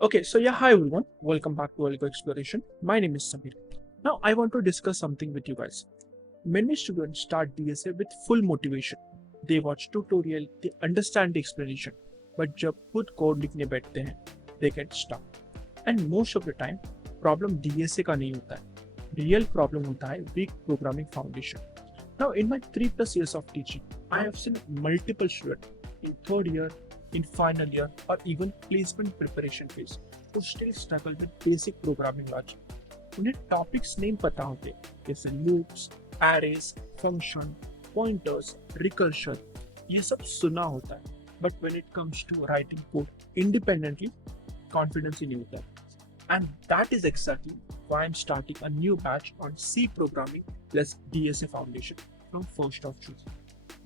Okay, so yeah, hi everyone. Welcome back to AlgoXploration. My name is Samir. Now, I want to discuss something with you guys. Many students start DSA with full motivation. They watch tutorial, they understand the explanation, but जब खुद code लिखने बैठते हैं, they get stuck. And most of the time, problem DSA का नहीं होता है. Real problem होता है weak programming foundation. Now, in my 3+ years of teaching, I have seen multiple students in third year, in final year, or even placement preparation phase who still struggle with basic programming logic. उन्हें topics नहीं पता होते जैसे loops, arrays, function, pointers, recursion, ये सब सुना होता है but when it comes to writing code independently confidence ही नहीं होता and that is exactly why I'm starting a new batch on C Programming plus DSA Foundation from 1st of June.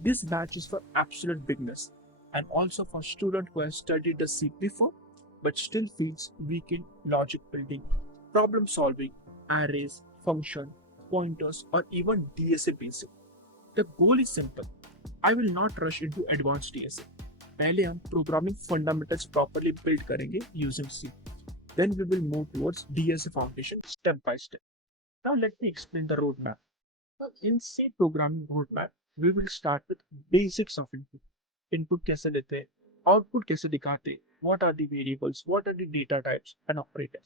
This batch is for absolute beginners and also for students who have studied the C before but still feels weak in logic building, problem solving, arrays, function, pointers, or even DSA basic. The goal is simple. I will not rush into advanced DSA. पहले हम programming fundamentals properly build करेंगे using C. Then we will move towards DSA Foundation step by step. Now let me explain the roadmap. In C programming roadmap, we will start with basics of input. Input कैसे लेते हैं, output कैसे दिखाते हैं, what are the variables, what are the data types and operators.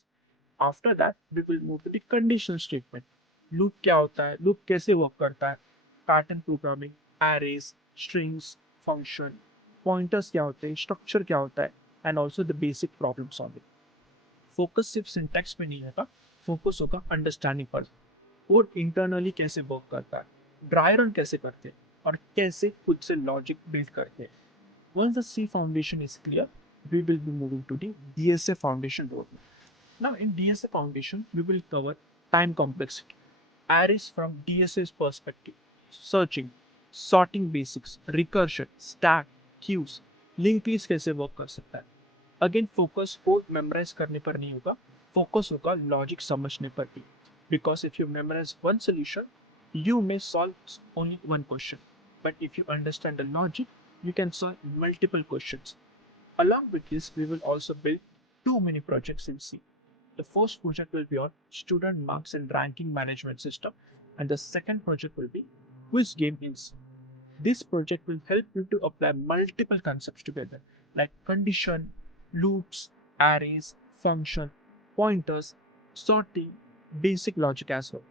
After that, we will move to the conditional statement. Loop क्या होता है, loop कैसे work करता है, pattern programming, arrays, strings, function, pointers क्या होते हैं, structure क्या होता है, and also the basic problem solving. Focus सिर्फ सिंटैक्स पे नहीं होगा, फोकस होगा अंडरस्टैंडिंग पर. कोड इंटरनली कैसे वर्क करता है, ड्राई रन कैसे करते हैं और कैसे खुद से लॉजिक बिल्ड करते हैं. Once the C foundation is clear, we will be moving to the DSA foundation roadmap. Now in DSA foundation, we will cover time complexity, arrays from DSA's perspective, searching, sorting basics, recursion, stack, queues, linked list कैसे work कर सकता है. Again focus code memorise करने पर नहीं होगा, focus होगा logic समझने पर भी. Because if you memorize one solution, you may solve only one question. But if you understand the logic, you can solve multiple questions. Along with this, we will also build two mini projects in C. The first project will be on student marks and ranking management system, and the second project will be quiz game in C. This project will help you to apply multiple concepts together, like condition, loops, arrays, function, pointers, sorting, basic logic as well.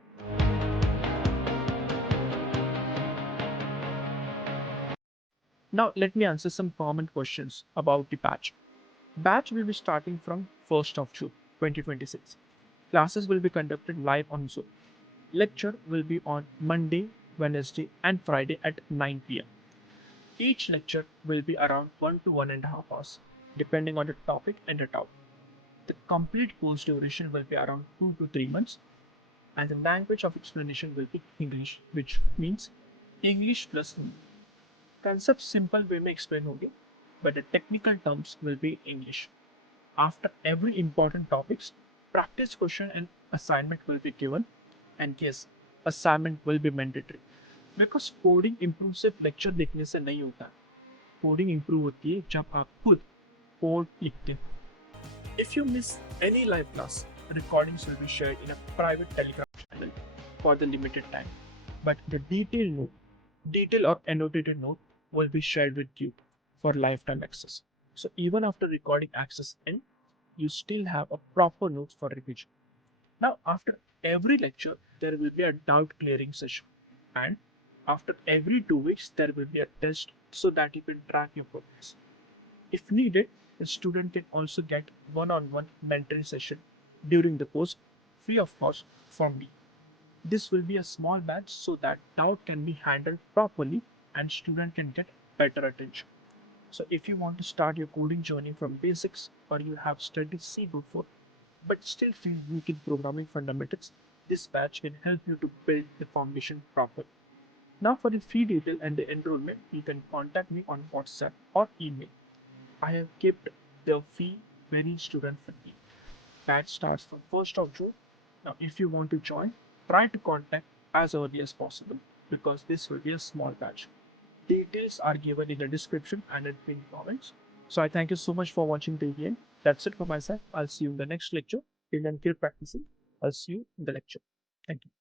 Now let me answer some common questions about the batch. Batch will be starting from 1st of June 2026. Classes will be conducted live on Zoom. Lecture will be on Monday, Wednesday and Friday at 9 p.m. Each lecture will be around 1 to 1.5 hours, depending on the topic and the topic. The complete course duration will be around 2 to 3 months, and the language of explanation will be English, which means English plus Hindi. Concept simple way में explain होंगे, but the technical terms will be English. After every important topics, practice question and assignment will be given, and yes, assignment will be mandatory. Because coding improve सिर्फ lecture देखने से नहीं होता. Coding improve होती है जब आप खुद कोड लिखते हैं. If you miss any live class, recordings will be shared in a private Telegram channel for the limited time. But the detailed or annotated note will be shared with you for lifetime access. So even after recording access ends, you still have a proper notes for revision. Now after every lecture, there will be a doubt clearing session. And after every 2 weeks, there will be a test so that you can track your progress. If needed, a student can also get one-on-one mentoring session during the course, free of cost from me. This will be a small batch so that doubt can be handled properly and student can get better attention. So if you want to start your coding journey from basics or you have studied C before but still feel weak in programming fundamentals, this batch can help you to build the foundation properly. Now for the fee detail and the enrollment, you can contact me on WhatsApp or email. I have kept the fee very student friendly. Batch starts from 1st of June. Now if you want to join, try to contact as early as possible because this will be a small batch. Details are given in the description and in pinned comments. So I thank you so much for watching till the end. That's it from my side. I'll see you in the next lecture. Till then, keep practicing. I'll see you in the lecture. Thank you.